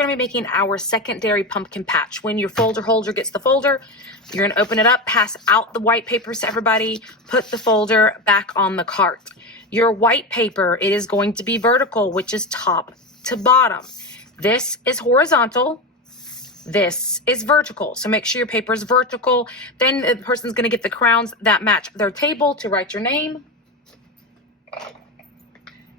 going to be making our secondary pumpkin patch. When your folder holder gets the folder, you're going to open it up, pass out the white papers to everybody, put the folder back on the cart. Your white paper, it is going to be vertical, which is top to bottom. This is horizontal. This is vertical. So make sure your paper is vertical. Then the person's going to get the crayons that match their table to write your name.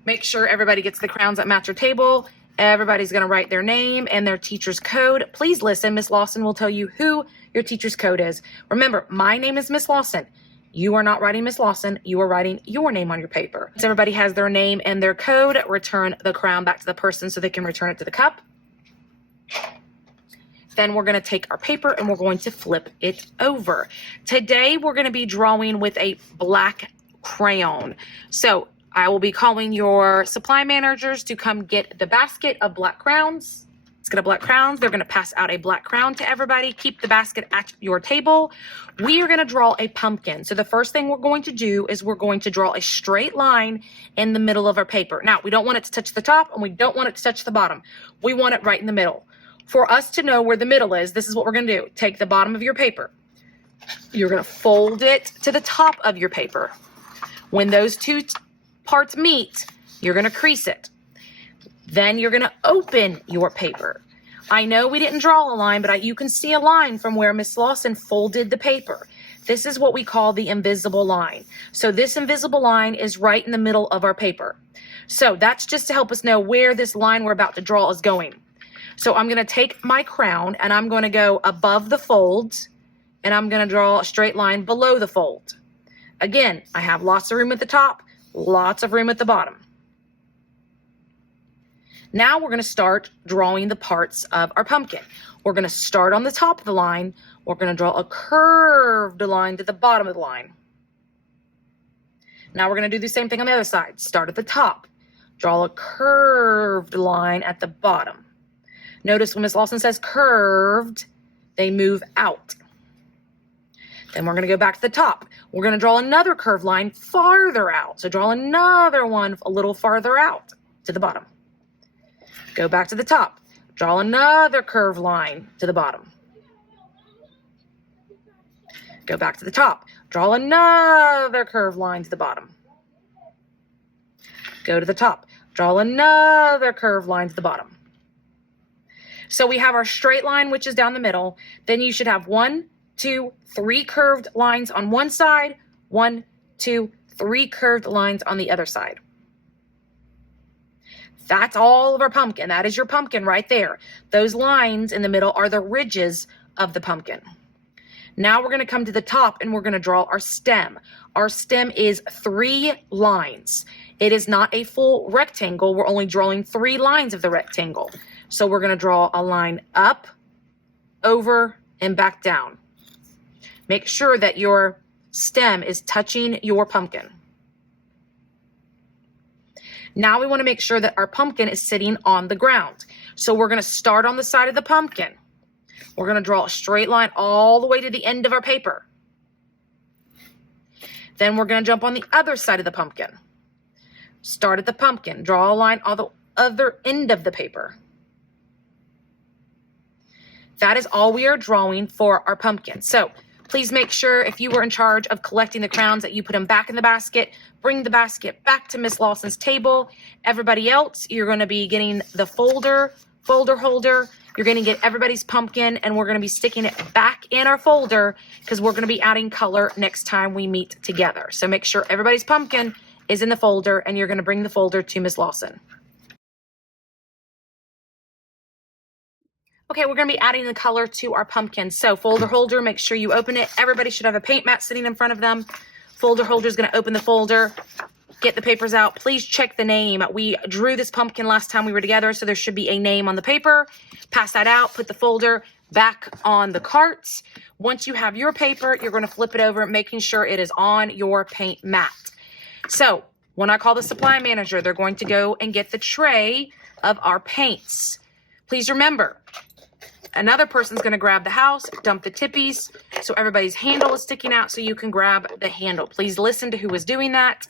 Make sure everybody gets the crayons that match your table. Everybody's going to write their name and their teacher's code. Please listen. Miss Lawson will tell you who your teacher's code is. Remember, my name is Miss Lawson. You are not writing Miss Lawson. You are writing your name on your paper. Once everybody has their name and their code, return the crayon back to the person so they can return it to the cup. Then we're going to take our paper and we're going to flip it over. Today, we're going to be drawing with a black crayon. So I will be calling your supply managers to come get the basket of black crayons. Let's get a black crayons. They're going to pass out a black crayon to everybody. Keep the basket at your table. We are going to draw a pumpkin. So the first thing we're going to do is we're going to draw a straight line in the middle of our paper. Now, we don't want it to touch the top and we don't want it to touch the bottom. We want it right in the middle. For us to know where the middle is, this is what we're going to do. Take the bottom of your paper. You're going to fold it to the top of your paper. When those two parts meet, you're going to crease it. Then you're going to open your paper. I know we didn't draw a line, but you can see a line from where Miss Lawson folded the paper. This is what we call the invisible line. So this invisible line is right in the middle of our paper. So that's just to help us know where this line we're about to draw is going. So I'm going to take my crown and I'm going to go above the fold and I'm going to draw a straight line below the fold. Again, I have lots of room at the top, lots of room at the bottom. Now we're going to start drawing the parts of our pumpkin. We're going to start on the top of the line. We're going to draw a curved line to the bottom of the line. Now we're going to do the same thing on the other side. Start at the top. Draw a curved line at the bottom. Notice when Miss Lawson says curved, they move out. Then we're going to go back to the top. We're going to draw another curved line farther out. So draw another one a little farther out to the bottom. Go back to the top. Draw another curved line to the bottom. Go back to the top. Draw another curved line to the bottom. Go to the top. Draw another curved line to the bottom. So we have our straight line, which is down the middle. Then you should have 1, 2, 3 curved lines on one side, 1, 2, 3 curved lines on the other side. That's all of our pumpkin. That is your pumpkin right there. Those lines in the middle are the ridges of the pumpkin. Now we're going to come to the top and we're going to draw our stem. Our stem is 3 lines. It is not a full rectangle. We're only drawing 3 lines of the rectangle. So we're going to draw a line up, over, and back down. Make sure that your stem is touching your pumpkin. Now we want to make sure that our pumpkin is sitting on the ground. So we're going to start on the side of the pumpkin. We're going to draw a straight line all the way to the end of our paper. Then we're going to jump on the other side of the pumpkin. Start at the pumpkin. Draw a line on the other end of the paper. That is all we are drawing for our pumpkin. So please make sure if you were in charge of collecting the crayons that you put them back in the basket. Bring the basket back to Miss Lawson's table. Everybody else, you're going to be getting the folder holder. You're going to get everybody's pumpkin, and we're going to be sticking it back in our folder because we're going to be adding color next time we meet together. So make sure everybody's pumpkin is in the folder, and you're going to bring the folder to Miss Lawson. Okay, we're going to be adding the color to our pumpkin. So folder holder, make sure you open it. Everybody should have a paint mat sitting in front of them. Folder holder is going to open the folder. Get the papers out. Please check the name. We drew this pumpkin last time we were together, so there should be a name on the paper. Pass that out. Put the folder back on the cart. Once you have your paper, you're going to flip it over, making sure it is on your paint mat. So when I call the supply manager, they're going to go and get the tray of our paints. Please remember, another person's going to grab the house, dump the tippies, so everybody's handle is sticking out so you can grab the handle. Please listen to who is doing that.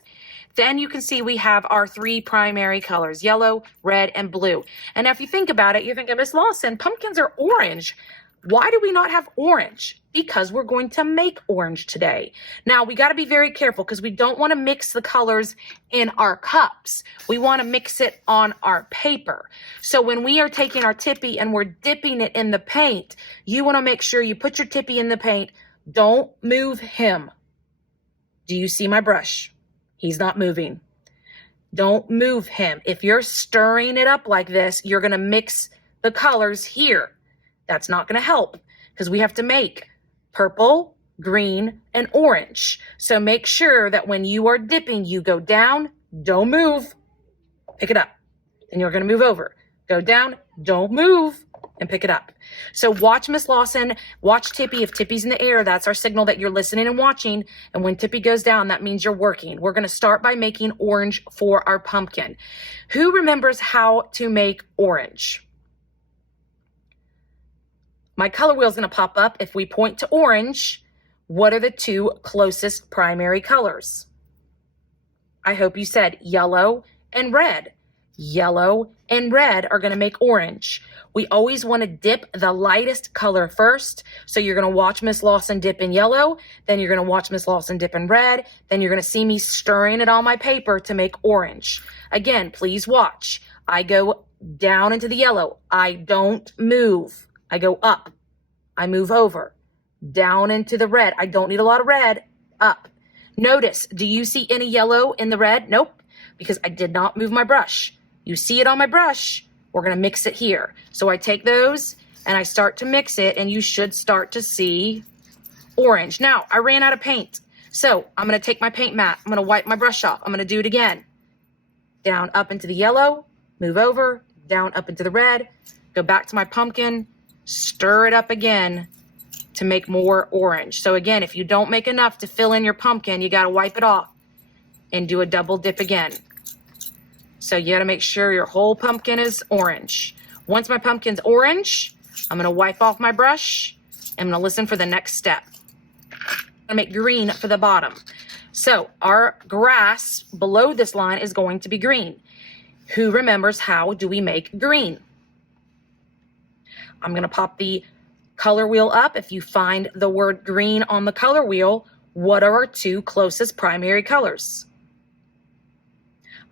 Then you can see we have our three primary colors, yellow, red, and blue. And if you think about it, you think, Miss Lawson, pumpkins are orange. Why do we not have orange? Because we're going to make orange today. Now, we got to be very careful because we don't want to mix the colors in our cups. We want to mix it on our paper. So when we are taking our tippy and we're dipping it in the paint, you want to make sure you put your tippy in the paint. Don't move him. Do you see my brush? He's not moving. Don't move him. If you're stirring it up like this, you're going to mix the colors here. That's not going to help because we have to make purple, green, and orange. So make sure that when you are dipping, you go down, don't move, pick it up. Then you're going to move over. Go down, don't move, and pick it up. So watch Miss Lawson, watch Tippy. If Tippy's in the air, that's our signal that you're listening and watching. And when Tippy goes down, that means you're working. We're going to start by making orange for our pumpkin. Who remembers how to make orange? My color wheel is going to pop up. If we point to orange, what are the two closest primary colors? I hope you said yellow and red. Yellow and red are going to make orange. We always want to dip the lightest color first. So you're going to watch Miss Lawson dip in yellow. Then you're going to watch Miss Lawson dip in red. Then you're going to see me stirring it on my paper to make orange. Again, please watch. I go down into the yellow. I don't move. I go up. I move over. Down into the red. I don't need a lot of red. Up. Notice, do you see any yellow in the red? Nope, because I did not move my brush. You see it on my brush. We're going to mix it here. So I take those and I start to mix it, and you should start to see orange. Now, I ran out of paint. So I'm going to take my paint mat. I'm going to wipe my brush off. I'm going to do it again. Down, up into the yellow. Move over. Down, up into the red. Go back to my pumpkin. Stir it up again to make more orange. So again, if you don't make enough to fill in your pumpkin, you got to wipe it off and do a double dip again. So you got to make sure your whole pumpkin is orange. Once my pumpkin's orange, I'm going to wipe off my brush. I'm going to listen for the next step. I'm going to make green for the bottom. So our grass below this line is going to be green. Who remembers how do we make green? I'm going to pop the color wheel up. If you find the word green on the color wheel, what are our two closest primary colors?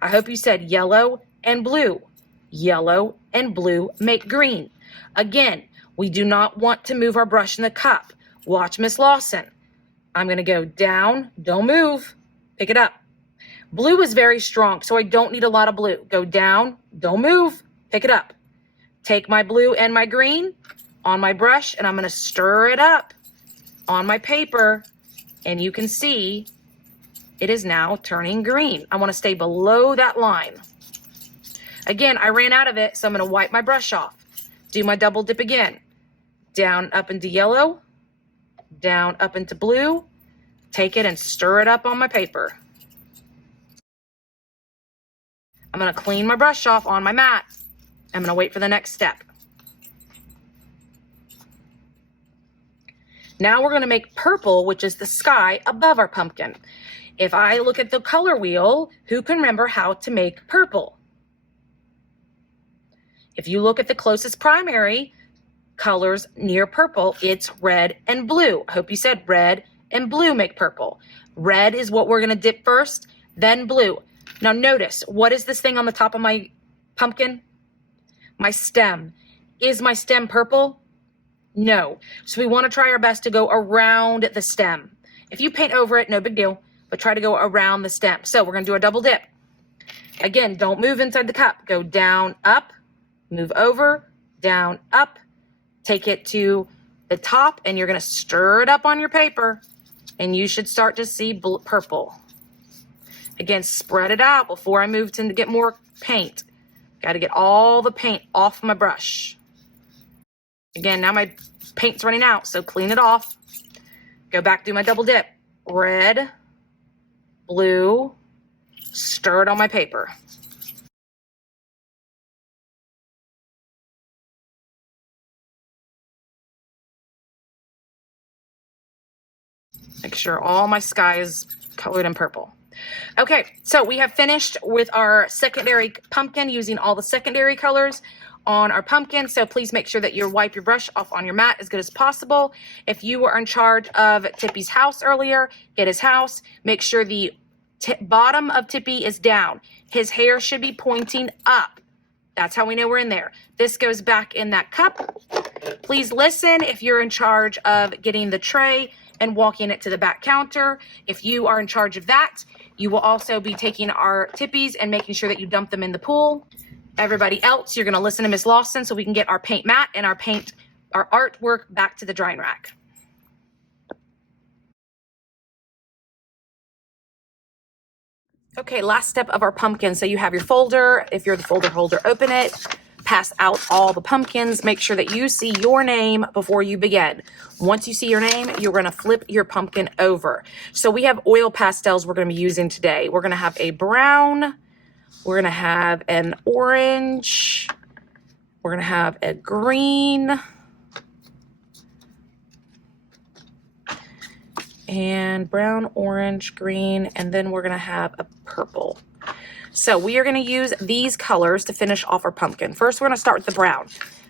I hope you said yellow and blue. Yellow and blue make green. Again, we do not want to move our brush in the cup. Watch Miss Lawson. I'm going to go down, don't move, pick it up. Blue is very strong, so I don't need a lot of blue. Go down, don't move, pick it up. Take my blue and my green on my brush, and I'm going to stir it up on my paper, and you can see it is now turning green. I want to stay below that line. Again, I ran out of it, so I'm going to wipe my brush off. Do my double dip again. Down, up into yellow. Down, up into blue. Take it and stir it up on my paper. I'm going to clean my brush off on my mat. I'm going to wait for the next step. Now we're going to make purple, which is the sky above our pumpkin. If I look at the color wheel, who can remember how to make purple? If you look at the closest primary colors near purple, it's red and blue. I hope you said red and blue make purple. Red is what we're going to dip first, then blue. Now notice, what is this thing on the top of my pumpkin? My stem. Is my stem purple? No. So we want to try our best to go around the stem. If you paint over it, no big deal, but try to go around the stem. So we're going to do a double dip. Again, don't move inside the cup. Go down, up, move over, down, up. Take it to the top, and you're going to stir it up on your paper, and you should start to see purple. Again, spread it out before I move to get more paint. Got to get all the paint off my brush. Again, now my paint's running out, so clean it off. Go back, do my double dip. Red, blue, stir it on my paper. Make sure all my sky is colored in purple. Okay, so we have finished with our secondary pumpkin using all the secondary colors on our pumpkin. So please make sure that you wipe your brush off on your mat as good as possible. If you were in charge of Tippy's house earlier, get his house. Make sure the bottom of Tippy is down. His hair should be pointing up. That's how we know we're in there. This goes back in that cup. Please listen if you're in charge of getting the tray and walking it to the back counter. If you are in charge of that, you will also be taking our Tippies and making sure that you dump them in the pool. Everybody else, you're gonna listen to Miss Lawson so we can get our paint mat and our artwork back to the drying rack. Okay, last step of our pumpkin. So you have your folder. If you're the folder holder, open it. Pass out all the pumpkins. Make sure that you see your name before you begin. Once you see your name, you're going to flip your pumpkin over. So we have oil pastels we're going to be using today. We're going to have a brown. We're going to have an orange. We're going to have a green. And brown, orange, green, and then we're going to have a purple. So we are going to use these colors to finish off our pumpkin. First, we're going to start with the brown.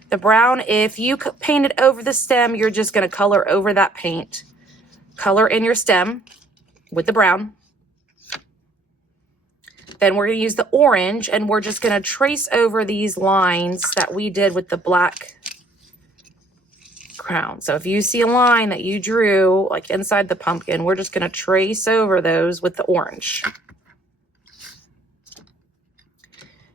The brown, if you painted over the stem, you're just going to color over that paint. Color in your stem with the brown. Then we're going to use the orange, and we're just going to trace over these lines that we did with the black crown. So if you see a line that you drew like inside the pumpkin, we're just going to trace over those with the orange.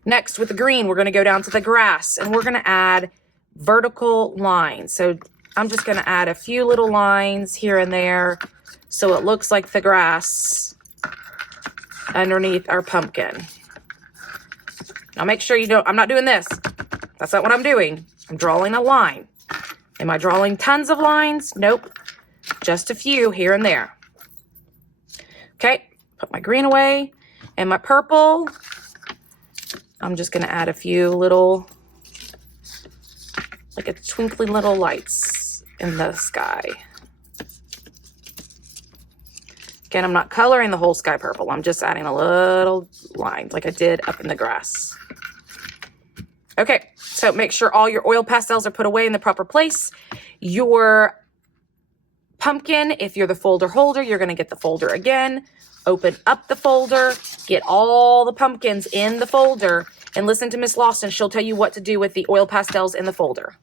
Next, with the green, we're going to go down to the grass and we're going to add vertical lines. So I'm just going to add a few little lines here and there so it looks like the grass underneath our pumpkin. Now make sure you don't, I'm not doing this. That's not what I'm doing. I'm drawing a line. Am I drawing tons of lines? Nope. Just a few here and there. Okay, put my green away. And my purple, I'm just going to add a few little, like a twinkling little lights in the sky. Again, I'm not coloring the whole sky purple. I'm just adding a little line like I did up in the grass. Okay, so make sure all your oil pastels are put away in the proper place. Your pumpkin, if you're the folder holder, you're going to get the folder again. Open up the folder, get all the pumpkins in the folder, and listen to Miss Lawson. She'll tell you what to do with the oil pastels in the folder.